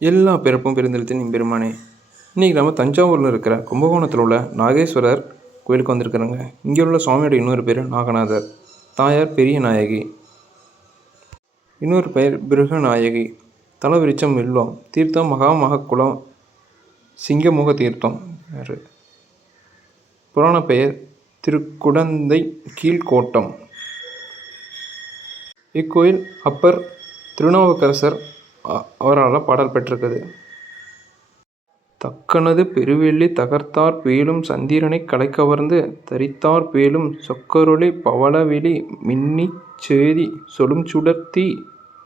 எல்லா பிறப்பும் பெருந்தெழுத்தின் எம்பெருமானே. இன்றைக்கி நம்ம தஞ்சாவூரில் இருக்கிற கும்பகோணத்தில் உள்ள நாகேஸ்வரர் கோயிலுக்கு வந்திருக்கிறோங்க. இங்கே உள்ள சுவாமியோட இன்னொரு பேர் நாகநாதர். தாயார் பெரிய நாயகி, இன்னொரு பெயர் பிருகநாயகி. தலவிருச்சம் வில்வம். தீர்த்தம் மகாமகக்குளம் சிங்கமுக தீர்த்தம். புராண பெயர் திருக்குடந்தை கீழ்கோட்டம். இக்கோயில் அப்பர் திருநாவுக்கரசர் அவரால் பாடல் பெற்றிருக்குது. தக்கனது பெருவெள்ளி தகர்த்தார் பேலும் சந்திரனைக் கலைக்கவர்ந்து தரித்தார் பேலும் சொக்கரொளி பவளவெளி மின்னிச் சேதி சொலும்சுடர்த்தீ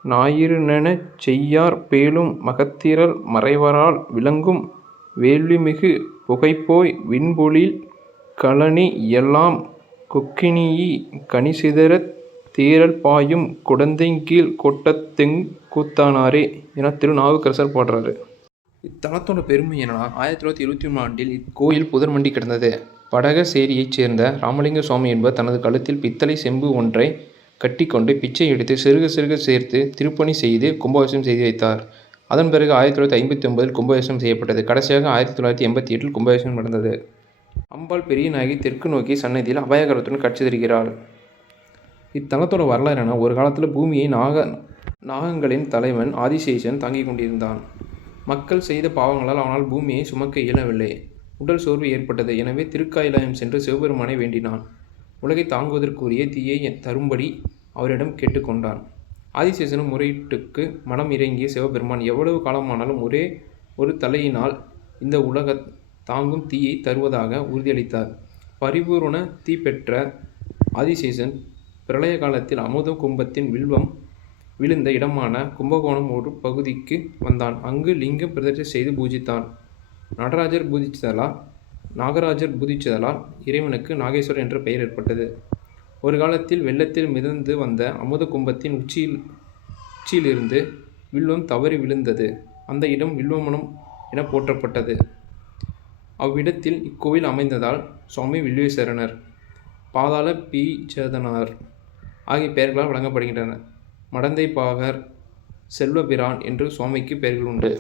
ஞாயிறுநெனச் செய்யார் பேலும் மகத்திரள் மறைவரால் விளங்கும் வேள்விமிகு புகைப்போய் விண்பொழில் கழனி இயலாம் கொக்கினியி கனிசிதறத் தேறல் பாயும் குடந்தைக்கீழ் கோட்டத்தெங் கூத்தானாரே என திருநாவுக்கரசர் பாடுறாரு. இத்தலத்தோட பெருமை என்னன்னா, 1923 ஆண்டில் இக்கோயில் புதர்மண்டி கிடந்தது. படகசேரியைச் சேர்ந்த ராமலிங்க சுவாமி என்பவர் தனது கழுத்தில் பித்தளை செம்பு ஒன்றை கட்டிக்கொண்டு பிச்சை எடுத்து சிறுக சிறுக சேர்த்து திருப்பணி செய்து கும்பாபிஷேகம் செய்து வைத்தார். அதன் பிறகு 1959 கும்பாபிஷேகம் செய்யப்பட்டது. கடைசியாக 1988 கும்பாபிஷேகம் நடந்தது. அம்பாள் பெரிய நாயகி தெற்கு நோக்கி சன்னதியில் அபயகரத்துடன் காட்சி தருகிறாள். இத்தலத்தோட வரலாறு என, ஒரு காலத்தில் பூமியை நாகங்களின் தலைவன் ஆதிசேஷன் தாங்கிக் கொண்டிருந்தான். மக்கள் செய்த பாவங்களால் அவனால் பூமியை சுமக்க இயலவில்லை. உடல் சோர்வு ஏற்பட்டது. எனவே திருக்காயிலாயம் சென்று சிவபெருமானை வேண்டினான். உலகை தாங்குவதற்குரிய தீயை தரும்படி அவரிடம் கேட்டுக்கொண்டான். ஆதிசேஷனும் முறையீட்டுக்கு மனம் இறங்கிய சிவபெருமான் எவ்வளவு காலமானாலும் ஒரே ஒரு தலையினால் இந்த உலக தாங்கும் தீயை தருவதாக உறுதியளித்தார். பரிபூரண தீ பெற்ற ஆதிசேஷன் பிரளய காலத்தில் அமுத கும்பத்தின் வில்வம் விழுந்த இடமான கும்பகோணம் ஒரு பகுதிக்கு வந்தான். அங்கு லிங்கம் பிரதிஷ்டை செய்து பூஜித்தான். நாகராஜர் பூஜித்ததால் இறைவனுக்கு நாகேஸ்வரர் என்ற பெயர் ஏற்பட்டது. ஒரு காலத்தில் வெள்ளத்தில் மிதந்து வந்த அமுத கும்பத்தின் உச்சியிலிருந்து வில்வம் தவறி விழுந்தது. அந்த இடம் வில்வமனம் என போற்றப்பட்டது. அவ்விடத்தில் இக்கோயில் அமைந்ததால் சுவாமி வில்வேஸ்வரனர், பாதாள பீஜநாதர் ஆகிய பெயர்களால் வழங்கப்படுகின்றன. மடந்தை பாகர், செல்வபிரான் என்று சுவாமிக்கு பெயர்கள் உண்டு.